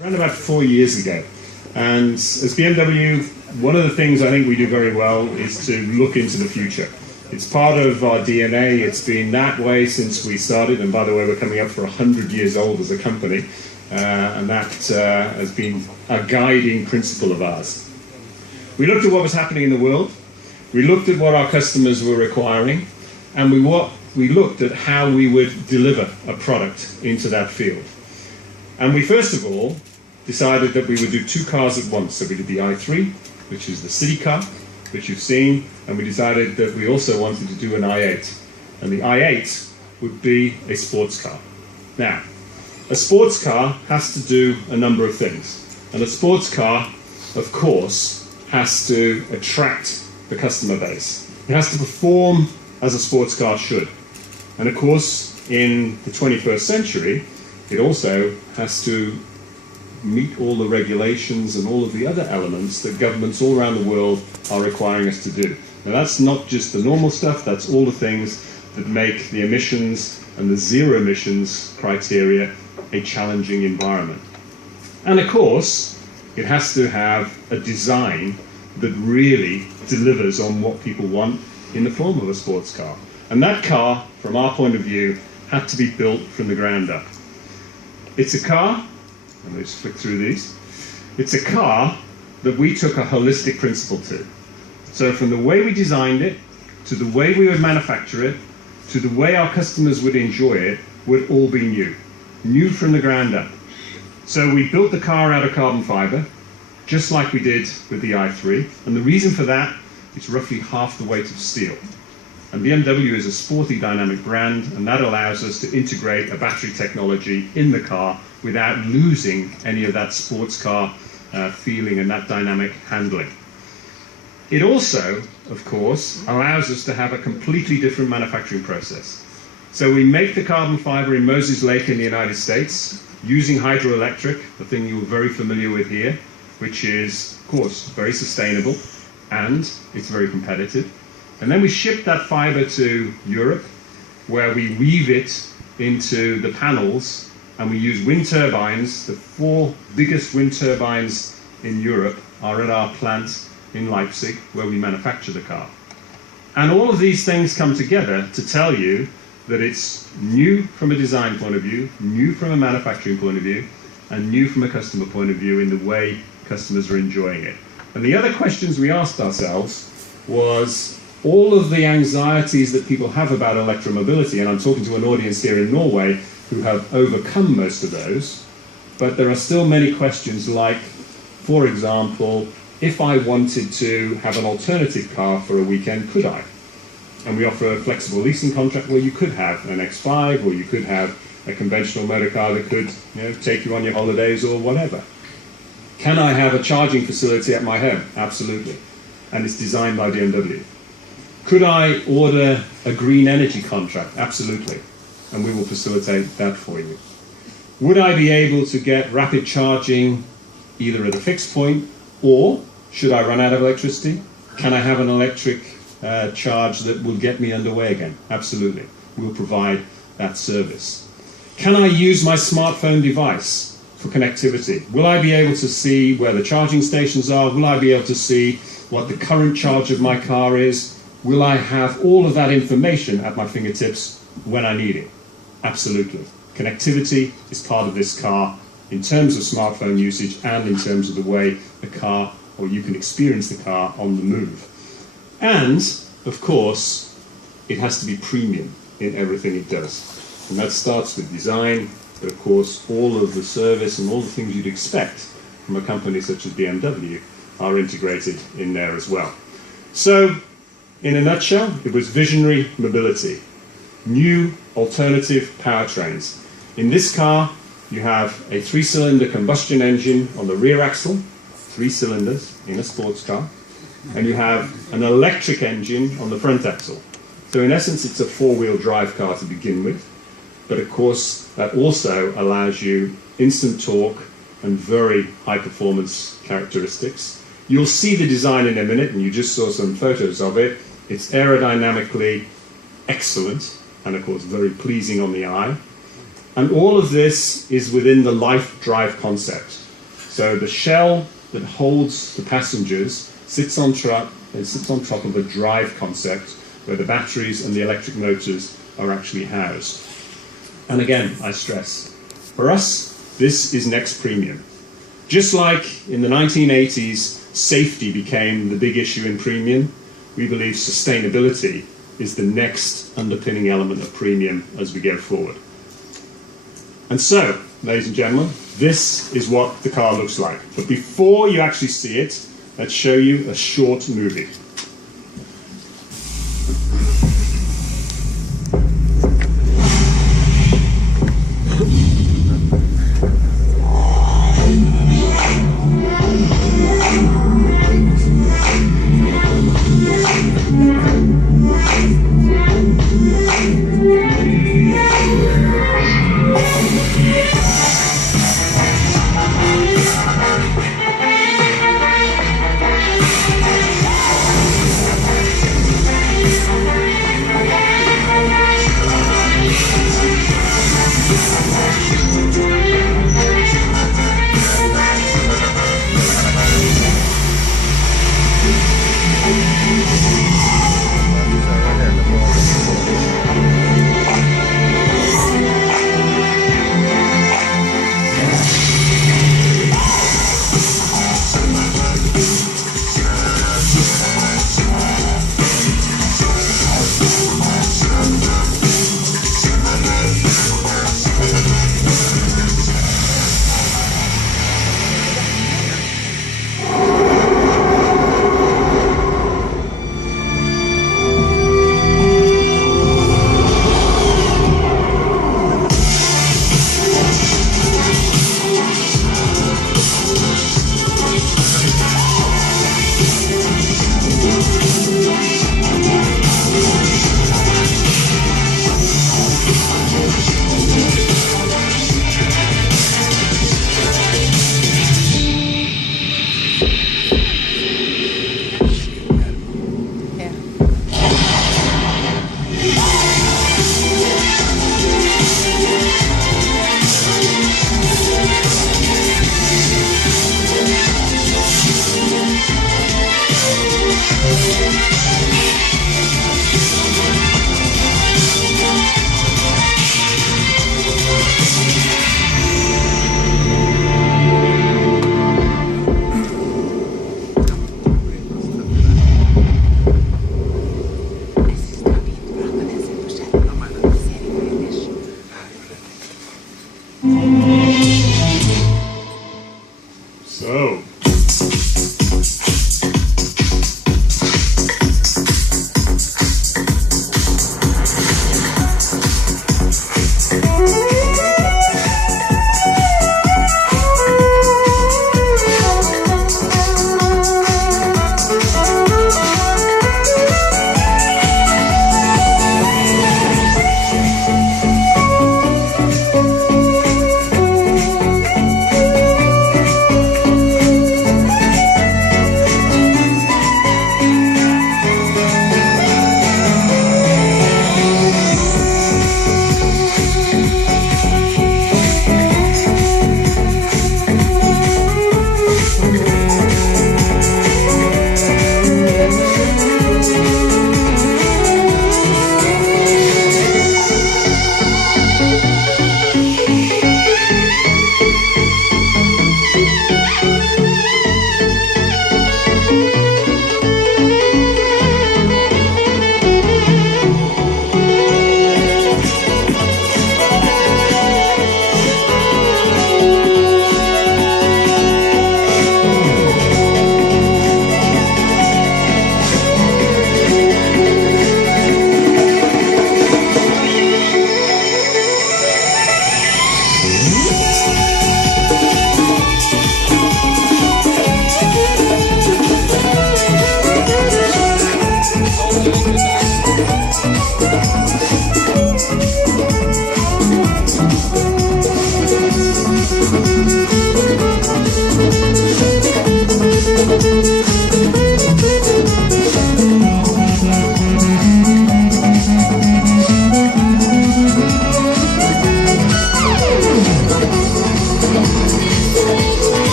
Around about 4 years ago. And as BMW, one of the things I think we do very well is to look into the future. It's part of our DNA. It's been that way since we started. And by the way, we're coming up for 100 years old as a company. And that has been a guiding principle of ours. We looked at what was happening in the world. We looked at what our customers were requiring. And we looked at how we would deliver a product into that field. And we first of all decided that we would do two cars at once. So we did the i3, which is the city car, which you've seen, and we decided that we also wanted to do an i8. And the i8 would be a sports car. Now, a sports car has to do a number of things. And a sports car, of course, has to attract the customer base. It has to perform as a sports car should. And of course, in the 21st century, it also has to meet all the regulations and all of the other elements that governments all around the world are requiring us to do. Now that's not just the normal stuff, that's all the things that make the emissions and the zero emissions criteria a challenging environment. And of course, it has to have a design that really delivers on what people want in the form of a sports car. And that car, from our point of view, had to be built from the ground up. It's a car, and let's flick through these. It's a car that we took a holistic principle to. So from the way we designed it, to the way we would manufacture it, to the way our customers would enjoy it, would all be new. New from the ground up. So we built the car out of carbon fiber, just like we did with the i3. And the reason for that, it's roughly half the weight of steel. And BMW is a sporty, dynamic brand, and that allows us to integrate a battery technology in the car without losing any of that sports car feeling and that dynamic handling. It also, of course, allows us to have a completely different manufacturing process. So we make the carbon fiber in Moses Lake in the United States using hydroelectric, the thing you're very familiar with here, which is, of course, very sustainable and it's very competitive. And then we ship that fiber to Europe, where we weave it into the panels, and we use wind turbines. The 4 biggest wind turbines in Europe are at our plant in Leipzig, where we manufacture the car. And all of these things come together to tell you that it's new from a design point of view, new from a manufacturing point of view, and new from a customer point of view in the way customers are enjoying it. And the other questions we asked ourselves was, all of the anxieties that people have about electromobility, and I'm talking to an audience here in Norway who have overcome most of those, but there are still many questions like, for example, if I wanted to have an alternative car for a weekend, could I? And we offer a flexible leasing contract where you could have an X5 or you could have a conventional motor car that could, take you on your holidays or whatever. Can I have a charging facility at my home? Absolutely. And it's designed by BMW. Could I order a green energy contract? Absolutely. And we will facilitate that for you. Would I be able to get rapid charging either at a fixed point, or should I run out of electricity? Can I have an electric charge that will get me underway again? Absolutely. We'll provide that service. Can I use my smartphone device for connectivity? Will I be able to see where the charging stations are? Will I be able to see what the current charge of my car is? Will I have all of that information at my fingertips when I need it? Absolutely. Connectivity is part of this car in terms of smartphone usage and in terms of the way the car, or you can experience the car on the move. And, of course, it has to be premium in everything it does. And that starts with design, but of course all of the service and all the things you'd expect from a company such as BMW are integrated in there as well. So, in a nutshell, it was visionary mobility, new alternative powertrains. In this car, you have a 3-cylinder combustion engine on the rear axle, 3 cylinders in a sports car, and you have an electric engine on the front axle. So in essence, it's a 4-wheel drive car to begin with, but of course, that also allows you instant torque and very high performance characteristics. You'll see the design in a minute, and you just saw some photos of it. It's aerodynamically excellent, and of course very pleasing on the eye. And all of this is within the life drive concept. So the shell that holds the passengers sits on top of a drive concept where the batteries and the electric motors are actually housed. And again, I stress, for us, this is next premium. Just like in the 1980s, safety became the big issue in premium, we believe sustainability is the next underpinning element of premium as we go forward. And so, ladies and gentlemen, this is what the car looks like. But before you actually see it, let's show you a short movie.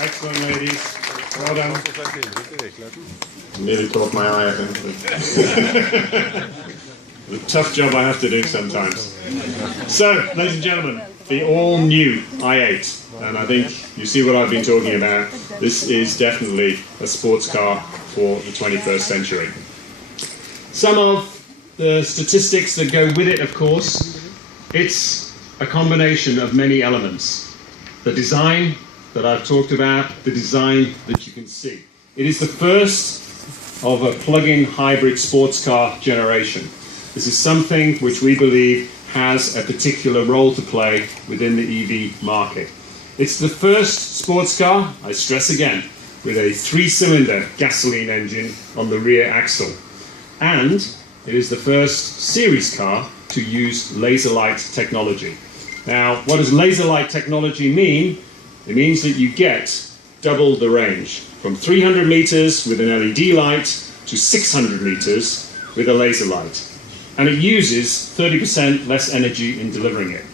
Excellent, ladies. Well done. Nearly caught my eye, I think. A tough job I have to do sometimes. So, ladies and gentlemen, the all-new i8. And I think you see what I've been talking about. This is definitely a sports car for the 21st century. Some of the statistics that go with it, of course, it's a combination of many elements. The design that I've talked about, the design that you can see. It is the first of a plug-in hybrid sports car generation. This is something which we believe has a particular role to play within the EV market. It's the first sports car, I stress again, with a 3-cylinder gasoline engine on the rear axle. And it is the first series car to use laser light technology. Now, what does laser light technology mean? It means that you get double the range, from 300 meters with an LED light to 600 meters with a laser light. And it uses 30% less energy in delivering it.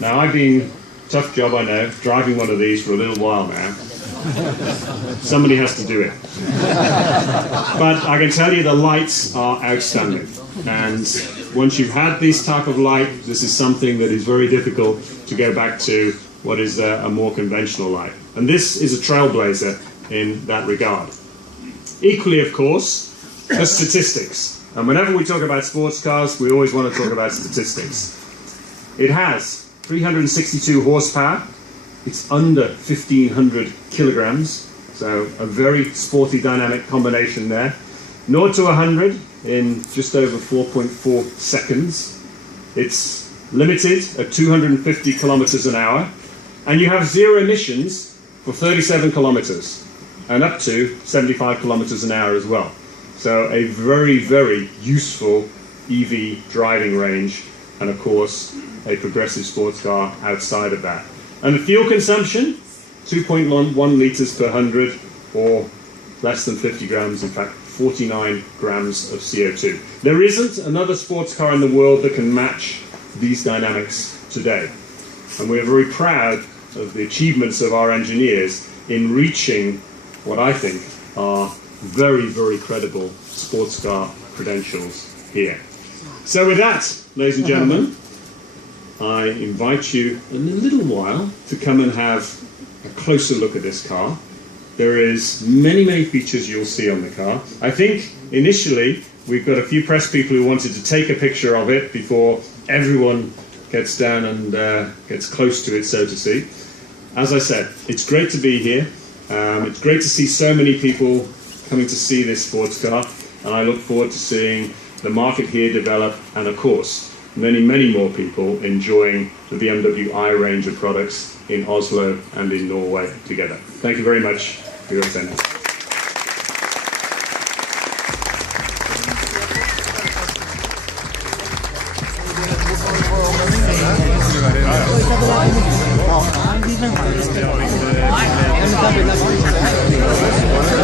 Now, I've been, tough job I know, driving one of these for a little while now. Somebody has to do it. But I can tell you the lights are outstanding. And once you've had this type of light, this is something that is very difficult to go back to what is a more conventional light. And this is a trailblazer in that regard. Equally, of course, the statistics. And whenever we talk about sports cars, we always want to talk about statistics. It has 362 horsepower. It's under 1,500 kilograms. So a very sporty dynamic combination there. 0 to 100 in just over 4.4 seconds. It's limited at 250 kilometers an hour. And you have zero emissions for 37 kilometers and up to 75 kilometers an hour as well. So a very, very useful EV driving range, and of course a progressive sports car outside of that. And the fuel consumption, 2.1 liters per 100, or less than 50 grams, in fact 49 grams of CO2. There isn't another sports car in the world that can match these dynamics today. And we're very proud of the achievements of our engineers in reaching what I think are very, very credible sports car credentials here. So with that, ladies and gentlemen, I invite you in a little while to come and have a closer look at this car. There is many, many features you'll see on the car. I think initially we've got a few press people who wanted to take a picture of it before everyone gets down and gets close to it, so to speak. As I said, it's great to be here. It's great to see so many people coming to see this sports car, and I look forward to seeing the market here develop, and of course, many, many more people enjoying the BMW i range of products in Oslo and in Norway together. Thank you very much for your attendance. Ja, ja.